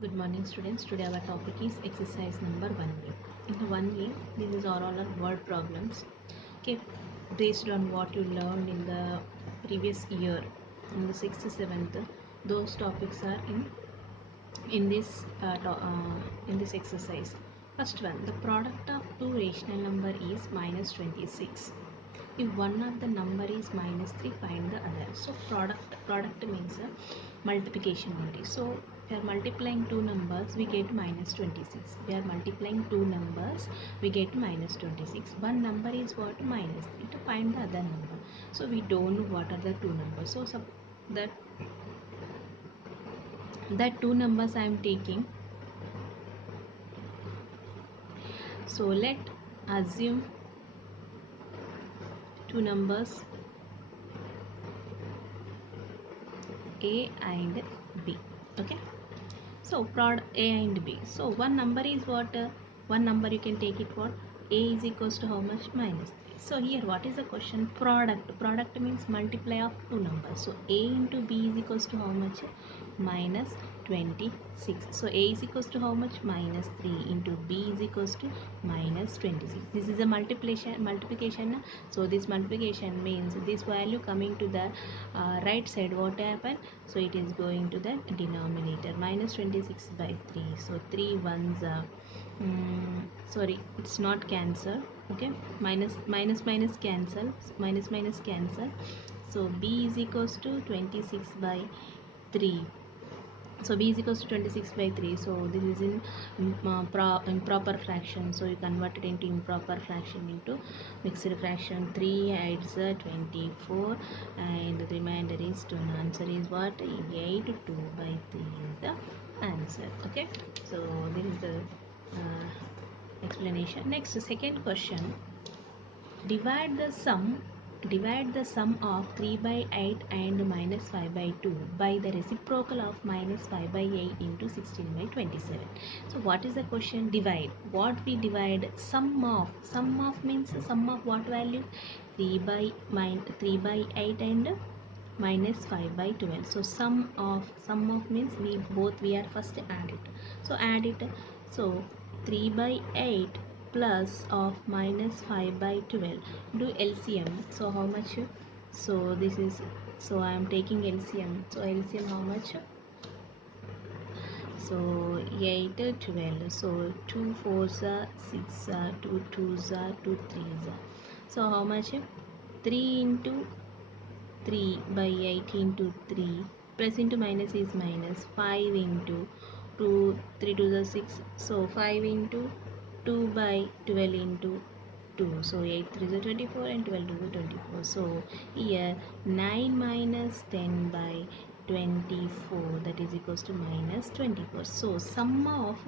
Good morning students. Today our topic is exercise number 1A. In the 1A, this is all our word problems. Okay, based on what you learned in the previous year, in the 6th, 7th, those topics are in this in this exercise. First one, the product of two rational number is minus 26. If one of the number is minus 3, find the other. So product means multiplication only. So if we are multiplying two numbers, we get minus 26. We are multiplying two numbers, we get minus 26. One number is what? Minus 3. To find the other number, so we don't know what are the two numbers. So that two numbers I am taking. So let assume two numbers A and B. Okay, so prod A and B. So one number is what? One number you can take it what? A is equals to how much? Minus 3. So here what is the question? Product means multiply of two numbers. So A into B is equals to how much? Minus 26. So A is equals to how much? Minus 3 into B is equals to minus 26. This is a multiplication. So this multiplication means this value coming to the right side. What happened? So it is going to the denominator. Minus 26 by 3. So 3 ones are sorry, it's not cancel. Okay, minus cancel, minus cancel. So B is equals to 26 by 3. So B is equals to 26 by 3. So this is in improper fraction. So you convert it into improper fraction into mixed fraction. 3 adds 24 and the remainder is 2. And answer is what? 8. 2 by 3 is the answer. Okay, so this is the explanation. Next, second question. Divide the sum of 3 by 8 and minus 5 by 2 by the reciprocal of minus 5 by 8 into 16 by 27. So what is the question? Divide. What we divide? Sum of means sum of what value? 3 by 8 and minus 5 by 12. So sum of means we are first add it. So add it. So 3 by 8 plus of minus 5 by 12. Do LCM. So how much? So this is, so I am taking LCM. So LCM how much? So 8 12. So 2 4s are 6, 2 2s are 2 3s. So how much? 3 into 3 by 8 into 3 plus into minus is minus 5 into 2, 3 to the 6. So 5 into 2 by 12 into 2. So 8 3 is 24 and 12 to the 24. So here 9 minus 10 by 24, that is equals to minus 24. So sum of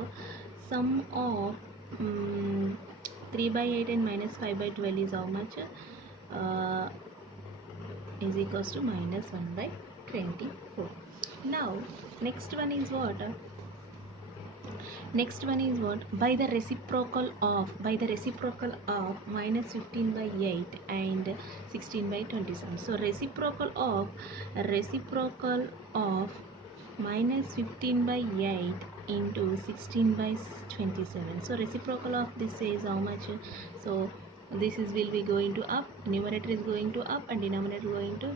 3 by 8 and minus 5 by 12 is how much? Is equals to minus 1 by 24. Now next one is what? By the reciprocal of minus 15 by 8 and 16 by 27. So reciprocal of minus 15 by 8 into 16 by 27. So reciprocal of this is how much? So this is will be going to up, numerator is going to up and denominator going to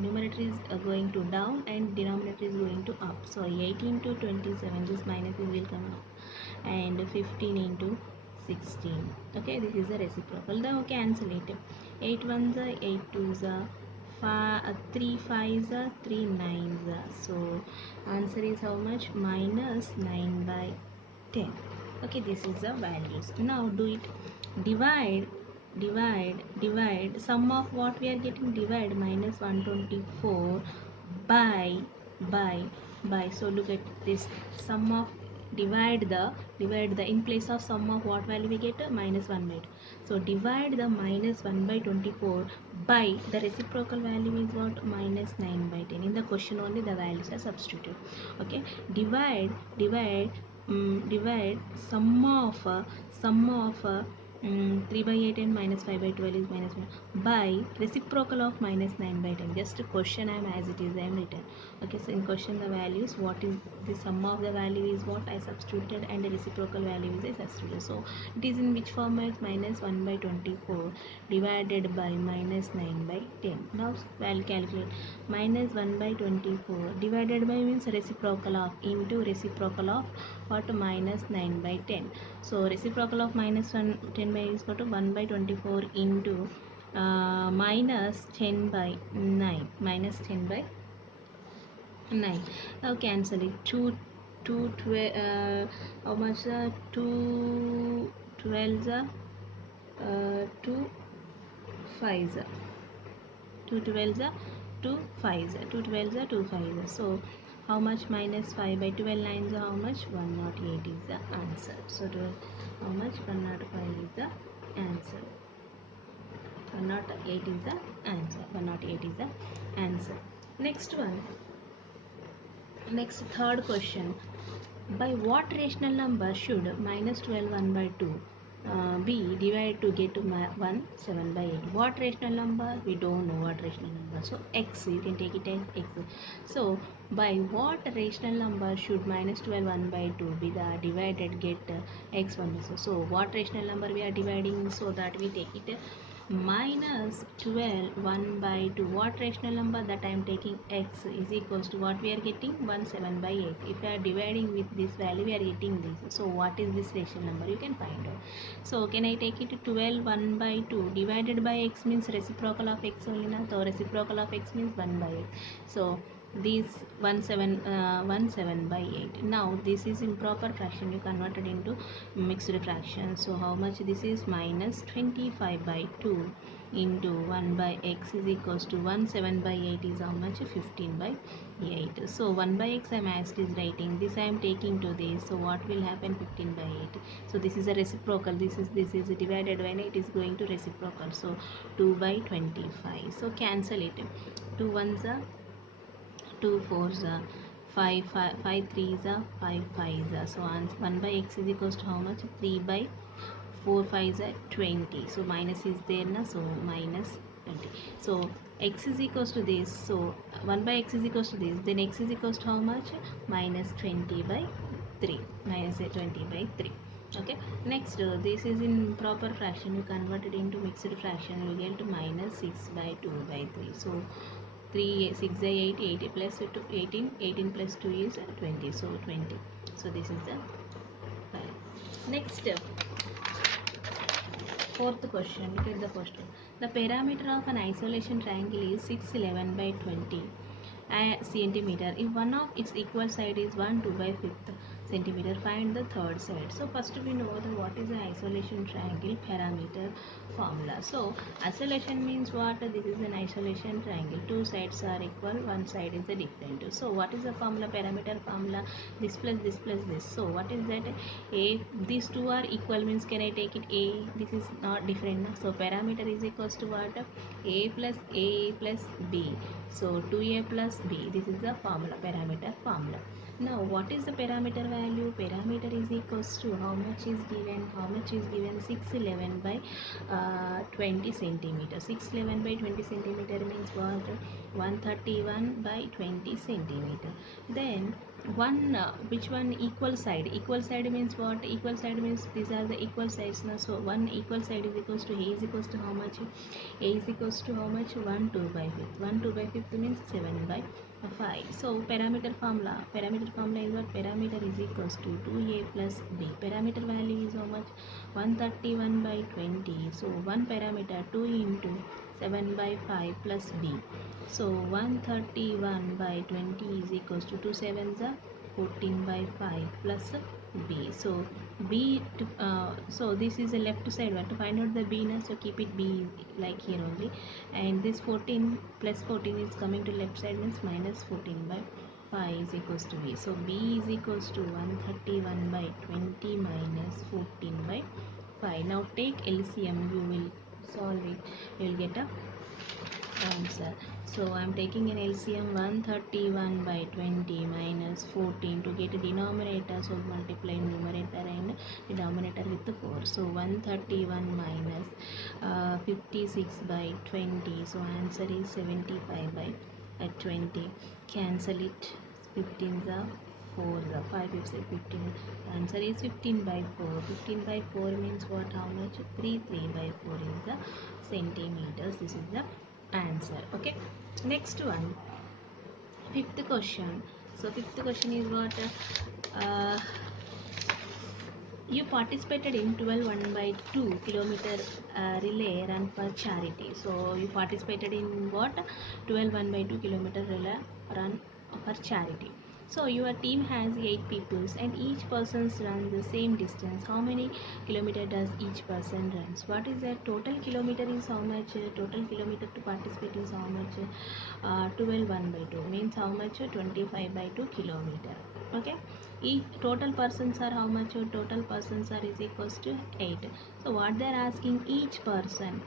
numerator is going to down and denominator is going to up. So 18 to 27, this minus will come up, and 15 into 16. Okay, this is the reciprocal. Now cancel it. 8 ones are 8 twos are 3 5s are 3 9s are. So answer is how much? Minus 9 by 10. Okay, this is the values. Now do it. Divide sum of what we are getting? Divide minus 124 by so look at this. Sum of divide the in place of sum of what value we get? Minus 1 by 2. So divide the minus 1 by 24 by the reciprocal value is what? Minus 9 by 10. In the question only the values are substituted. Okay, divide sum of 3 by 8 and minus 5 by 12 is minus 1 by reciprocal of minus 9 by 10. Just question I am as it is I am written. Okay, so in question the values, what is the sum of the value is what I substituted and the reciprocal value is I substituted. So it is in which format? Minus 1 by 24 divided by minus 9 by 10. Now I'll calculate. Minus 1 by 24 divided by means reciprocal of into reciprocal of what? Minus 9 by 10. So reciprocal of minus 10 by is equal to 1 by 24 into minus 10 by 9, minus 10 by 9. Now cancel it. 2 how much? 2 12s 2 5s 2 12s 2 5s 2 12s 2 5s. So how much? Minus 5 by 12 9s how much? 108 is the answer. So how much? 105 is the answer. 108 is the answer. 108 is the answer. Next one. Next, third question. By what rational number should minus 12 1 by 2 be divided to get to 1 7 by 8? What rational number? We don't know what rational number. So x, you can take it as x. So by what rational number should minus 12 1 by 2 be the divided get x 1? So what rational number we are dividing, so that we take it minus 12 1 by 2. What rational number? That I am taking x is equals to what we are getting? 1 7 by 8. If we are dividing with this value, we are getting this. So what is this rational number? You can find out. So can I take it 12 1 by 2 divided by x means reciprocal of x only na? So reciprocal of x means 1 by 8. So these 1 7 by 8. Now this is improper fraction, you converted into mixed fraction. So how much this is? Minus 25 by 2 into 1 by x is equals to 1 7 by 8 is how much? 15 by 8. So 1 by x I am as it is writing, this I am taking to this. So what will happen? 15 by 8. So this is a reciprocal, this is divided when it is going to reciprocal. So 2 by 25. So cancel it. 2 ones are 2 4s are 5 3s are 5 5s are. So 1 by x is equals to how much? 3 by 4 5s are 20. So minus is there na, so minus 20. So x is equals to this. So 1 by x is equals to this, then x is equals to how much? Minus 20 by 3, minus 20 by 3. Okay, next this is in proper fraction, you convert it into mixed fraction, you get minus 6 by 2 by 3. So 3 6 8 8 plus 2 18, 18 plus 2 is 20. So 20. So this is the value. Next, fourth question. Look at the first one. The parameter of an isolation triangle is 6 11 by 20 centimeter. If one of its equal side is 1 2 by 5th centimeter, find the third side. So first we know that what is the isolation triangle parameter formula. So isolation means what? This is an isolation triangle, two sides are equal, one side is a different. So what is the formula? Parameter formula, this plus this plus this. So what is that? A, these two are equal means can I take it a, this is not different. So parameter is equals to what? A plus b. So 2a plus b. This is the formula, parameter formula. Now what is the parameter value? Parameter is equals to how much is given? How much is given? 611 by 20 centimeter. 611 by 20 centimeter means what? 131 by 20 centimeter. Then one which one? Equal side. Equal side means what? Equal side means these are the equal sides now. So one equal side is equals to a is equals to how much? A is equals to how much? 1 2 by 5th. 1 2 by 5th means 7 by 5. So parameter formula is what? Parameter is equals to 2a plus b. Parameter value is how much? 131 by 20. So one parameter 2 into 7 by 5 plus b. So 131 by 20 is equals to 2 sevens are 14 by 5 plus b. So b so this is the left side one. To find out the b now, so keep it b like here only, and this 14 plus 14 is coming to left side means minus 14 by 5 is equals to b. So b is equals to 131 by 20 minus 14 by 5. Now take LCM, you will solve it, you will get a answer. So I'm taking an LCM 131 by 20 minus 14 to get a denominator. So multiply numerator and denominator with the 4. So 131 minus 56 by 20. So answer is 75 by 20. Cancel it. 15 the 4 the 5 is 15. Answer is 15 by 4. 15 by 4 means what? How much? 3 by 4 is the centimeters. This is the answer. Okay, next one, fifth question. So fifth question is what? uh, you participated in 12 1 by 2 kilometer relay run for charity. So you participated in what? 12 1 by 2 kilometer relay run for charity. So your team has 8 peoples and each person runs the same distance. How many kilometer does each person runs? What is the total kilometer is how much? Total kilometer to participate is how much? 12 1 by 2 means how much? 25 by 2 kilometer. Okay, each total persons are how much? Total persons are is equals to 8. So what they are asking, each person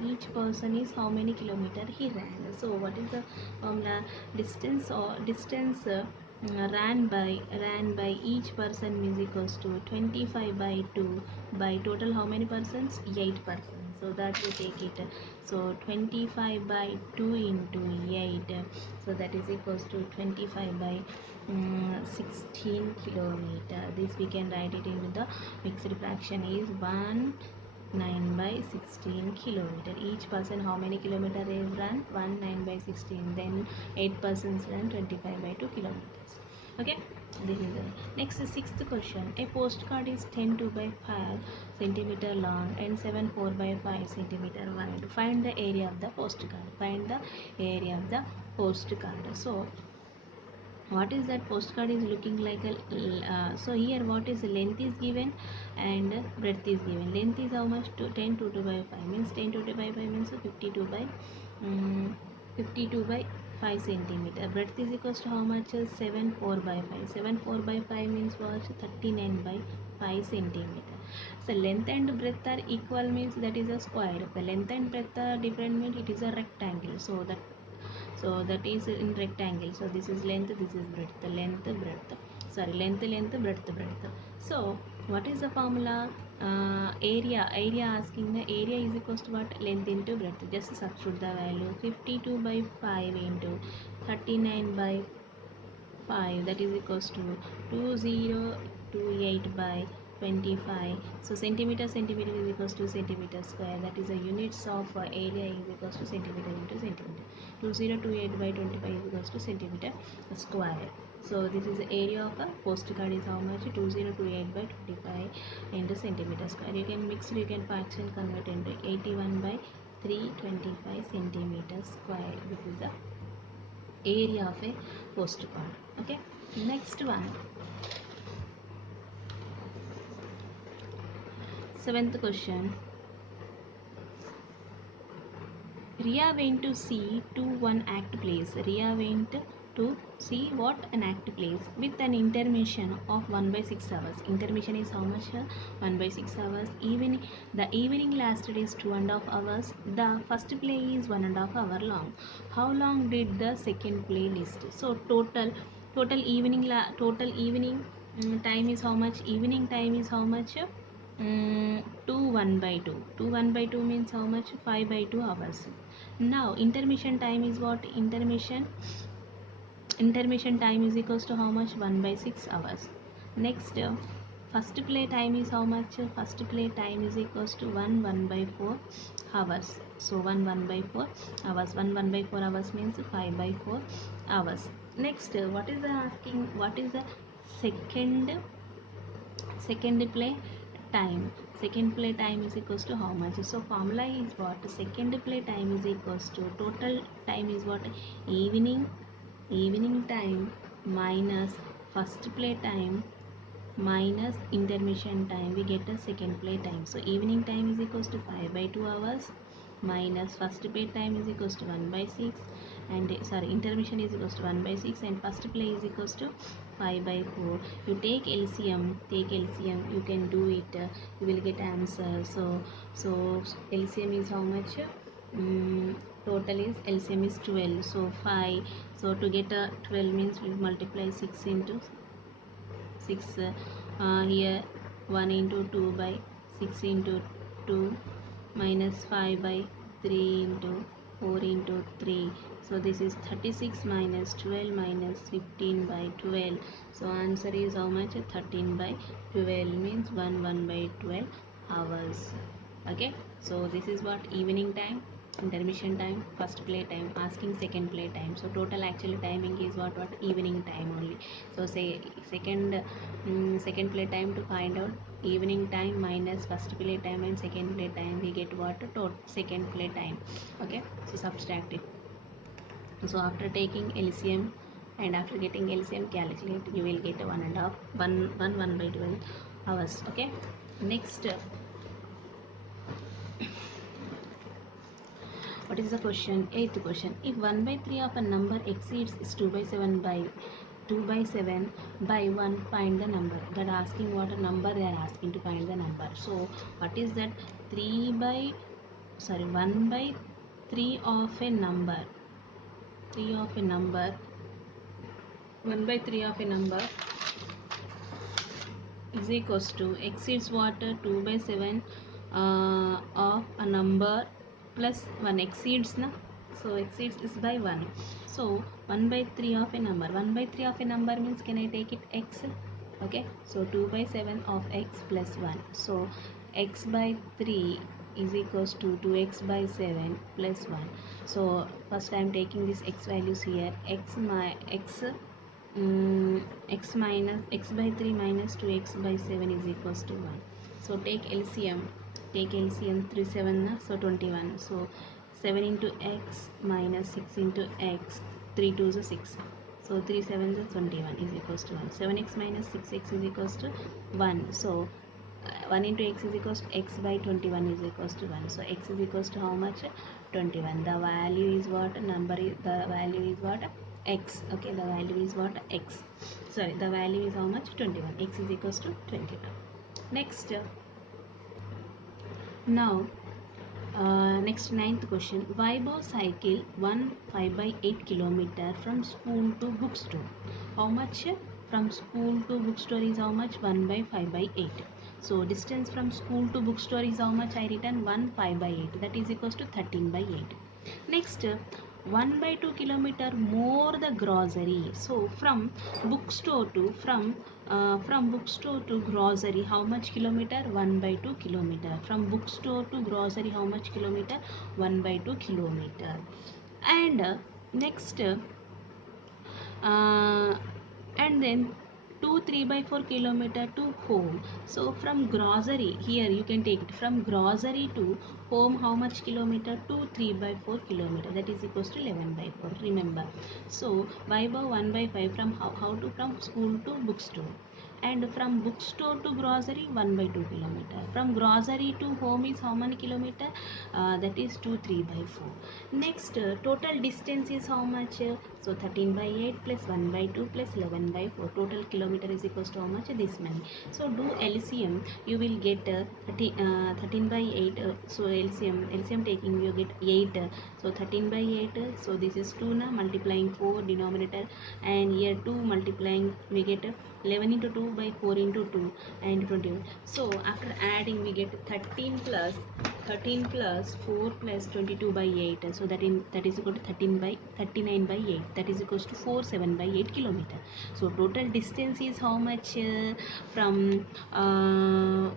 is how many kilometer he ran. So what is the formula? Distance ran by each person is equals to 25 by 2 by total how many persons? 8 persons. So that we take it. So 25 by 2 into 8. So that is equals to 25 by 16 kilometer. This we can write it in the mixed fraction is 1 9 by 16 kilometer. Each person how many kilometer is run? 1 9 by 16. Then 8 persons run 25 by 2 kilometers. Okay, this is the next. Sixth question. A postcard is 10 2 by 5 centimeter long and 7 4 by 5 centimeter wide. Find the area of the postcard. Find the area of the postcard. So what is that postcard is looking like a so here what is the length is given and breadth is given. Length is how much? 10 to 2 by 5 means 10 to 2 by 5 means 52 by 52 by 5 centimeter. Breadth is equals to how much? 7 4 by 5. 7 4 by 5 means what? 39 by 5 centimeter. So length and breadth are equal means that is a square. If the length and breadth are different means it is a rectangle. So that is in rectangle. So this is length, this is breadth. Length breadth, sorry, length breadth. So what is the formula? Area asking the area is equals to what? Length into breadth. Just substitute the value. 52 by 5 into 39 by 5, that is equals to 2028 by 25. So centimeter is equals to centimeter square. That is the units of area is equals to centimeter into centimeter. 2028 by 25 is equals to centimeter square. So this is the area of a postcard is how much? 2028 by 25 into centimeter square. You can mix, you can fraction convert into 81 by 325 centimeter square. This is the area of a postcard. Okay, next one, seventh question. Ria went to see one act plays. Ria went to see what? An act plays with an intermission of 1 by 6 hours. Intermission is how much? 1 by 6 hours. Even the evening lasted is 2.5 hours. The first play is 1.5 hour long. How long did the second play list? So total evening time is how much? Evening time is how much? 2 1 by 2. 2 1 by 2 means how much? 5 by 2 hours. Now intermission time is what? Intermission time is equals to how much? 1 by 6 hours. Next, first play time is how much? First play time is equals to 1 by 4 hours. So 1 by 4 hours. 1 by 4 hours means 5 by 4 hours. Next, what is the asking? What is the second play time? Second play time is equals to how much? So formula is what? Second play time is equals to total time is what? Evening time minus first play time minus intermission time, we get a second play time. So evening time is equals to 5 by 2 hours minus first play time is equals to 1 by 6 and intermission is equals to 1 by 6 and first play is equals to 5 by 4. You take LCM, you can do it, you will get answer. So LCM is how much? total is LCM is 12, so 5. So to get a 12 means we multiply 6 into 6, here 1 into 2 by 6 into 2 minus 5 by 3 into 4 into 3. So this is 36 minus 12 minus 15 by 12. So answer is how much? 13 by 12 means 1 by 12 hours. Okay, so this is what evening time, intermission time, first play time, asking second play time. So total actually timing is what evening time only. So say second play time, to find out evening time minus first play time and second play time, we get what? Second play time. Okay, so subtract it. So after taking LCM and after getting LCM, calculate, you will get a 1 by 12 hours. Okay, next, what is the question? Eighth question. If 1 by 3 of a number exceeds 2 by 7 by 2 by 7 by 1, find the number. That asking what a number they are asking to find the number. So what is that? 1 by 3 of a number. 3 of a number. 1 by 3 of a number is equals to exceeds what? 2 by 7 of a number plus 1 exceeds na. So exceeds is by 1. So 1 by 3 of a number. 1 by 3 of a number means, can I take it x? Okay, so 2 by 7 of x plus 1. So x by 3 is equals to 2x by 7 plus 1. So first I am taking this x values here. X minus x by 3 minus 2x by 7 is equals to 1. So take LCM. 3 7 na, so 21. So 7 into x minus 6 into x, 3 2 is 6. So 3 7 is 21 is equals to 1. 7x minus 6x is equals to 1. So 1 into x is equals to x by 21 is equals to 1. So x is equals to how much? 21. The value is what? The value is what? X. Okay, the value is what? X. Sorry, the value is how much? 21. X is equals to 21. Next, now next, ninth question. Vaibhav cycle 5 by 8 kilometer from school to bookstore. How much? From school to bookstore is how much? 1 by 5 by 8. So distance from school to bookstore is how much? I written 1 5 by 8. That is equals to 13 by 8. Next, 1 by 2 kilometer more the grocery. So from bookstore to grocery, how much kilometer? 1 by 2 kilometer. From bookstore to grocery, how much kilometer? 1 by 2 kilometer. And next, and then 2 3 by 4 kilometer to home. So from grocery, here you can take it from grocery to home, how much kilometer? 2 3 by 4 kilometer. That is equals to 11 by 4. Remember, so Vaibhav 1 by 5 from how to from school to bookstore, and from bookstore to grocery 1 by 2 kilometer. From grocery to home is how many kilometer? That is 2 3 by 4. Next, total distance is how much? So 13 by 8 plus 1 by 2 plus 11 by 4. Total kilometer is equals to how much? This many. So do LCM, you will get 13 by 8. So LCM taking, you get 8. So 13 by 8. So this is 2 na, multiplying 4 denominator, and here 2 multiplying, we get 11 into 2 by 4 into 2 and 21. So after adding, we get 13 plus 4 plus 22 by 8. So that is equal to 39 by 8. That is equals to 47 by 8 kilometer. So total distance is how much? From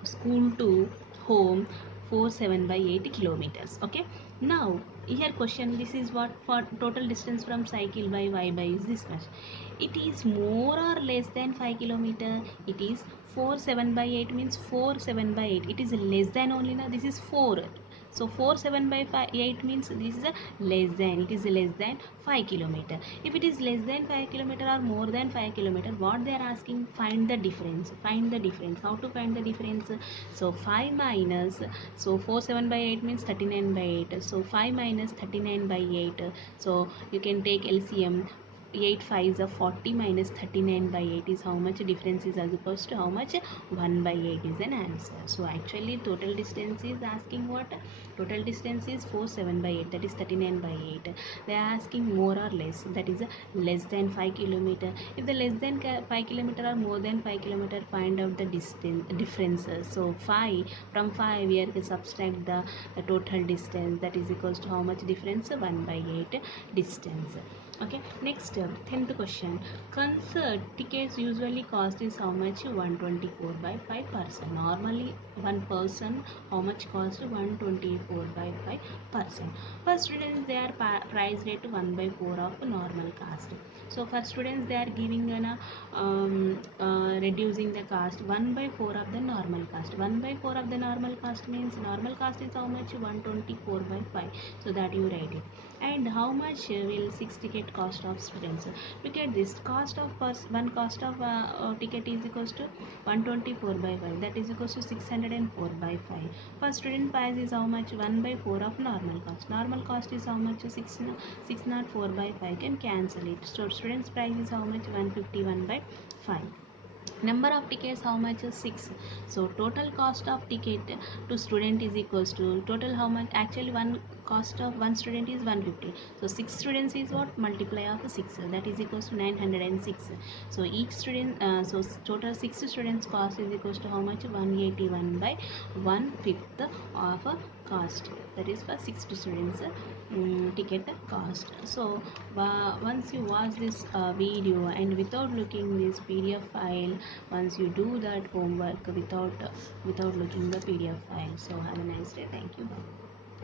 school to home, 47 by 8 kilometers. Okay, now here question, this is what for total distance from cycle by y by is this much. It is more or less than 5 kilometer. It is 4 7 by 8 means 4 7 by 8. It is less than only now. This is 4. So 4 7 by 8 means this is a less than. It is less than 5 kilometer. If it is less than 5 kilometer or more than 5 kilometer, what they are asking? Find the difference. Find the difference. How to find the difference? So 5 minus, so 4 7 by 8 means 39 by 8. So 5 minus 39 by 8. So you can take LCM. 8 5 is a 40 minus 39 by 8 is how much difference is as opposed to how much 1 by 8 is an answer. So actually total distance is asking what? Total distance is 4 7 by 8, that is 39 by 8. They are asking more or less, that is less than 5 kilometer. If the less than 5 kilometer or more than 5 kilometer, find out the distance differences. So 5, from 5 we are to subtract the total distance, that is equals to how much difference? 1 by 8 distance. Okay, next 10th question. Concert tickets usually cost is how much? 124 by 5 person. Normally one person how much cost? 124 by 5 person. For students they are price rate 1 by 4 of normal cost. So for students they are giving reducing the cost 1 by 4 of the normal cost. 1 by 4 of the normal cost means normal cost is how much? 124 by 5. So that you write it. And how much will 6 ticket cost of students? Look at this, cost of one cost of ticket is equals to 124 by 5, that is equals to 604 by 5. For student price is how much? 1 by 4 of normal cost. Normal cost is how much? 604 by 5, can cancel it. So student's price is how much? 151 by 5. Number of tickets how much? Is 6. So total cost of ticket to student is equals to total how much? Actually one cost of one student is 150. So 6 students is what? Multiply of 6, that is equals to 906. So each student so total 6 students cost is equals to how much? 181 by 1/5 of a cost, that is for 6 students ticket cost. So once you watch this video and without looking this PDF file, once you do that homework without looking the PDF file. So have a nice day. Thank you. Bye.